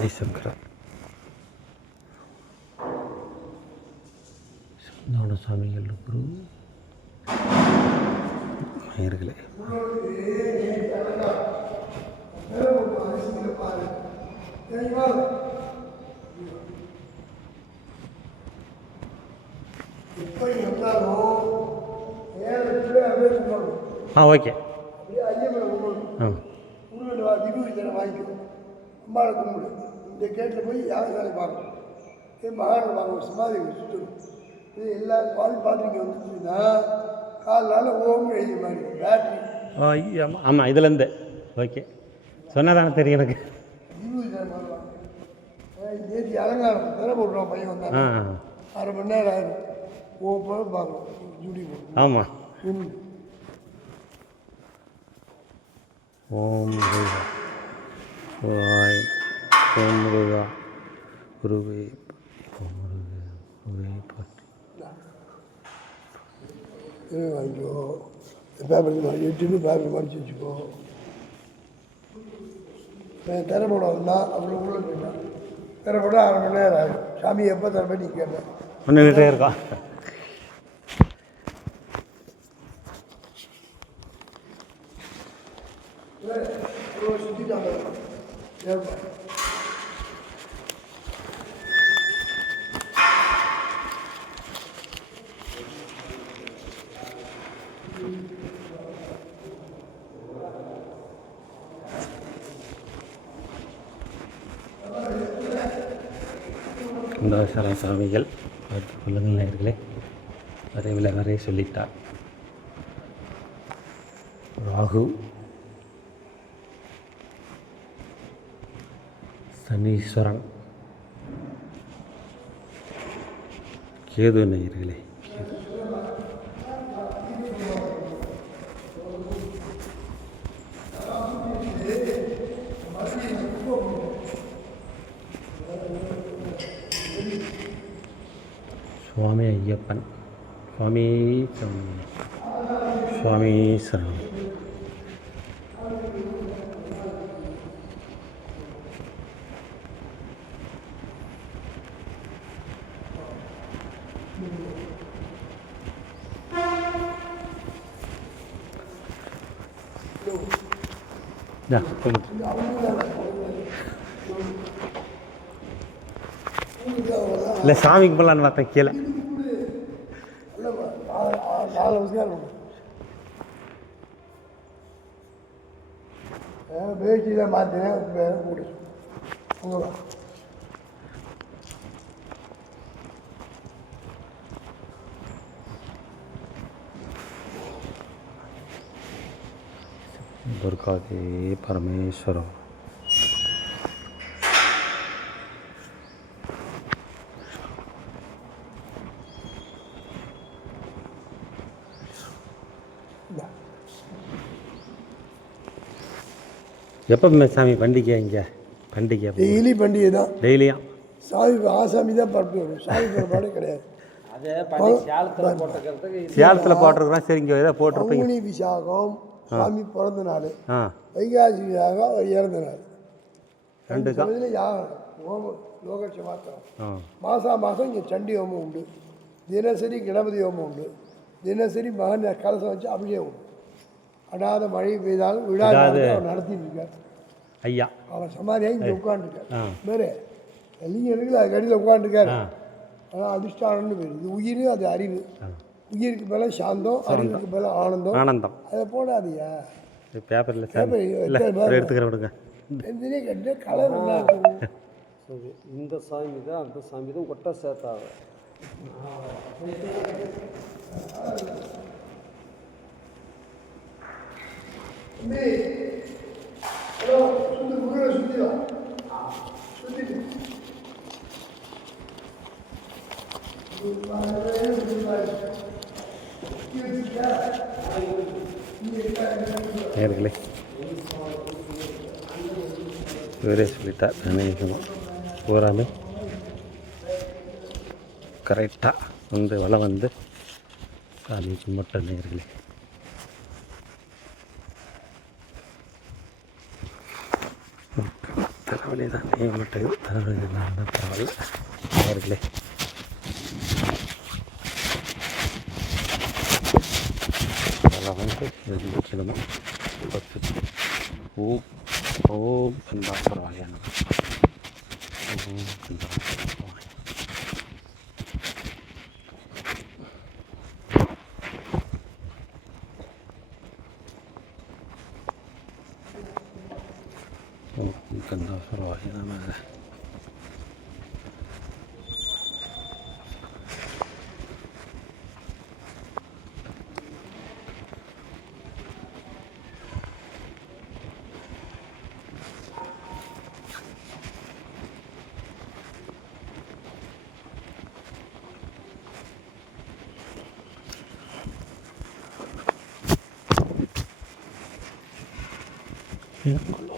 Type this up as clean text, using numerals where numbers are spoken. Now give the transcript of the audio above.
ஆதிசங்கரர் சந்தான சாமிகள் குரு நேயர்களே. ஓகே. வாங்கிக்கோ அம்மாவை கும்பிடு. இந்த கேட்டில் போய் யாரும் வேலை பார்க்கணும். மகான் வாங்க சமாதி சுற்றணும். இது எல்லாரும் பார்த்துட்டு வந்துச்சுன்னா காலனால ஓம் எழுதி மாதிரி பேட்ரி. ஆமாம் இதுலேருந்து ஓகே சொன்னதானே தெரியும் எனக்கு. நேற்று அலங்காரம் திற போடுறோம் பையன் வந்தான். அரை மணி நேரம் ஆயிரும். ஓப்பன் பார்க்கணும் ஜூடி போடணும். ஆமாம். ஓம் முருகா ஓம் முருகா குருவே ஓம் முருகா குருவே பாட்டு வாங்கிக்கோ. பேப்பர் எட்டுன்னு பேப்பர் மடிச்சு வச்சுக்கோ. திறப்பட வந்தால் அவ்வளோ உள்ள போயிட்டான். திறப்பட அரை மணி நேரம் ஆகும். சாமி எப்போ திறப்ப நீ கேட்பேன் ஒன்றுகிட்டே இருக்கா. சுற்றிட்டாங்க. குண்டாசர சாமிகள் பார்த்து கொள்ளுங்கள் நேயர்களே. வரைவில் வரை சொல்லிட்டார். ராகு சனீஸ்வரன் கேது நேயர்களே. சுவாமி ஐயப்பன் சுவாமி சுவாமி சரணம். இல்லை சாமிக்கு போகலான்னு பார்த்தேன் கீழே. பேச்சியில் மாற்றினேன் கூடி துர்காதே பரமேஸ்வரம். எப்போ சாமி பண்டிகை? இங்கே பண்டிகை டெய்லி பண்டிகை தான். டெய்லியும் சாமி ஆசாமி தான் பரப்பு வரும். சாமி பாடு கிடையாது. சேலத்தில் போட்டிருக்கிறோம். சரி இங்கே ஏதோ போட்டிருப்பீங்க. பங்குனி விசாகம் சாமி பிறந்த நாள், வைகாசி விசாகம் இறந்த நாள். ரெண்டு ஹோமம் லோகட்ச மாத்திரம். மாதம் இங்கே சண்டி ஹோமம் உண்டு. தினசரி கணபதி ஹோமம் உண்டு. தினசரி மகன் கலசம் வச்சு அபிஷேகம் உண்டு. அடாத மழை பெய்தாலும் விழாது அவர் நடத்திட்டு இருக்கார் ஐயா. அவர் சமாதியாக இங்கே உட்காந்துருக்கார். வேறு நீங்கள் இருக்குது அது கடியில் உட்காந்துருக்காரு. ஆனால் அதிஷ்டானம்னு பேர். இது உயிர், அது அறிவு. உயிருக்கு மேலே சாந்தம், அறிவுக்கு மேலே ஆனந்தம். ஆனந்தம் அதை போடாதியா பேப்பரில் எடுத்துக்கிற விடுங்க. கட்ட கலர் என்ன இருக்கும். இந்த சாமி தான் அந்த சாமி தான் ஒட்ட சேர்த்தாங்க. நேயர்களே இவரே சொல்லிட்டார். நினைக்கணும் பூராமே கரெக்டாக வந்து வளம் வந்து சாமி கும்பிட்ட நேயர்களே. தர அவ்வளோதான் ஏமாட்டது தலைவலி இருந்தால் பரவாயில்ல அவர்களே அதெல்லாம் வந்து இருந்துக்கணும் ஓம் ஓம் கந்தாசுராய நமः ஓம் கந்தாசுராய ஓம் கந்தாசுராய நமः Yeah.